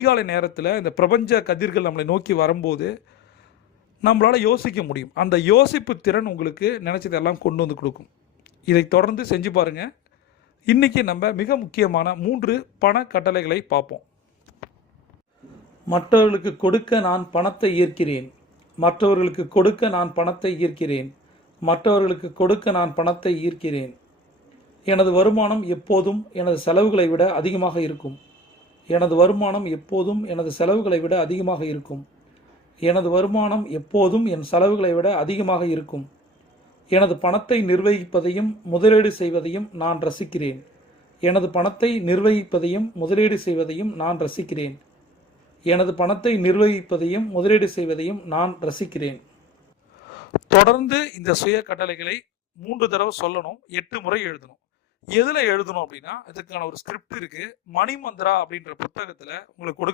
அதிகாலை நேரத்தில் இந்த பிரபஞ்ச கதிர்கள் நம்மளை நோக்கி வரும்போது நம்மளால் யோசிக்க முடியும். அந்த யோசிப்பு திறன் உங்களுக்கு நினச்சதெல்லாம் கொண்டு வந்து கொடுக்கும். இதை தொடர்ந்து செஞ்சு பாருங்கள். இன்றைக்கி நம்ம மிக முக்கியமான 3 பண கட்டளைகளை பார்ப்போம். மற்றவர்களுக்கு கொடுக்க நான் பணத்தை ஈர்க்கிறேன். மற்றவர்களுக்கு கொடுக்க நான் பணத்தை ஈர்க்கிறேன். மற்றவர்களுக்கு கொடுக்க நான் பணத்தை ஈர்க்கிறேன். எனது வருமானம் எப்போதும் எனது செலவுகளை விட அதிகமாக இருக்கும். எனது வருமானம் எப்போதும் எனது செலவுகளை விட அதிகமாக இருக்கும். எனது வருமானம் எப்போதும் என் செலவுகளை விட அதிகமாக இருக்கும். எனது பணத்தை நிர்வகிப்பதையும் முதலீடு செய்வதையும் நான் ரசிக்கிறேன். எனது பணத்தை நிர்வகிப்பதையும் முதலீடு செய்வதையும் நான் ரசிக்கிறேன். எனது பணத்தை நிர்வகிப்பதையும் முதலீடு செய்வதையும் நான் ரசிக்கிறேன். தொடர்ந்து இந்த சுய கட்டளைகளை 3 தடவை சொல்லணும். 8 முறை எழுதணும். எதில் எழுதணும் அப்படின்னா, இதுக்கான ஒரு ஸ்கிரிப்ட் இருக்கு. மணி மந்திரா அப்படின்ற புத்தகத்தில் உங்களுக்கு